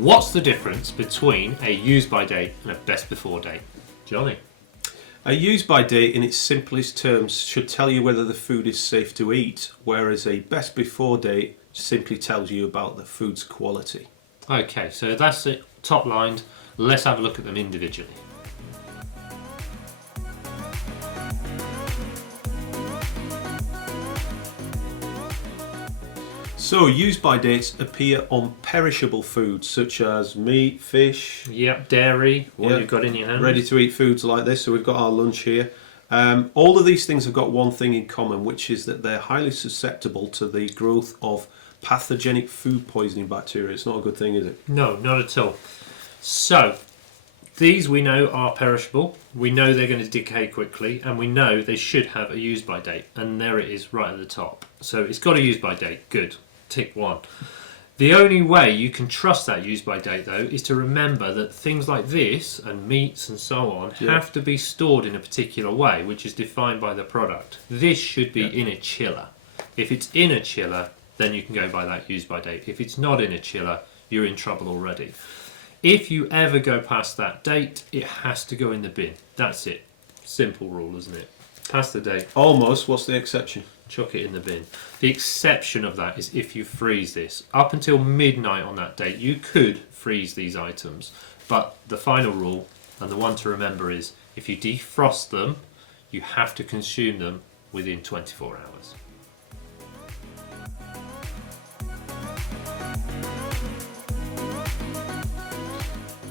What's the difference between a use by date and a best before date? Johnny? A use by date in its simplest terms should tell you whether the food is safe to eat, whereas a best before date simply tells you about the food's quality. Okay, so that's it, top lined. Let's have a look at them individually. So, use by dates appear on perishable foods such as meat, fish, Yep, dairy, what you've got in your hand. ready to eat foods like this. So we've got our lunch here. All of these things have got one thing in common, which is that they're highly susceptible to the growth of pathogenic food poisoning bacteria. It's not a good thing, is it? No, not at all. So, these we know are perishable. We know they're going to decay quickly, and we know they should have a use by date. And there it is right at the top. So it's got a use by date. Good. Tick 1. The only way you can trust that use by date, though, is to remember that things like this and meats and so on have to be stored in a particular way, which is defined by the product. This should be in a chiller. If it's in a chiller, then you can go by that use by date. If it's not in a chiller, you're in trouble already. If you ever go past that date, it has to go in the bin. That's it. Simple rule, isn't it? Past the date, Almost. What's the exception? chuck it in the bin. The exception of that is if you freeze this. Up until midnight on that date, you could freeze these items. But the final rule, and the one to remember, is if you defrost them, you have to consume them within 24 hours.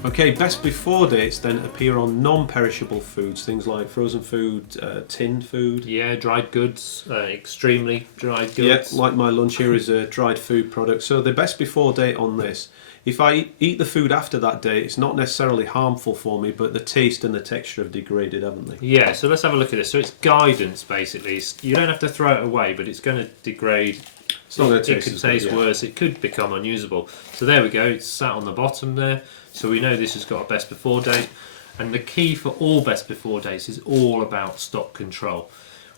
Okay, best before dates then appear on non-perishable foods, things like frozen food, tinned food. Yeah, dried goods, extremely dried Yeah, goods. like my lunch here is a dried food product. So the best before date on this, if I eat the food after that date, it's not necessarily harmful for me, but the taste and the texture have degraded, haven't they? Yeah, so let's have a look at this. So it's guidance, basically. You don't have to throw it away, but it's going to degrade. It's not going to It taste could as good, taste yeah. worse. It could become unusable. So there we go. It's sat on the bottom there. So we know this has got a best before date. And the key for all best before dates is all about stock control.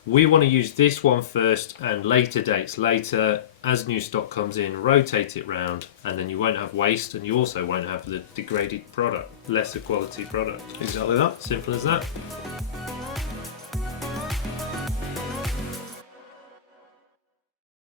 We want to use this one first and later dates later. As new stock comes in, rotate it round, and then you won't have waste, and you also won't have the degraded product, lesser quality product. Exactly that. Simple as that.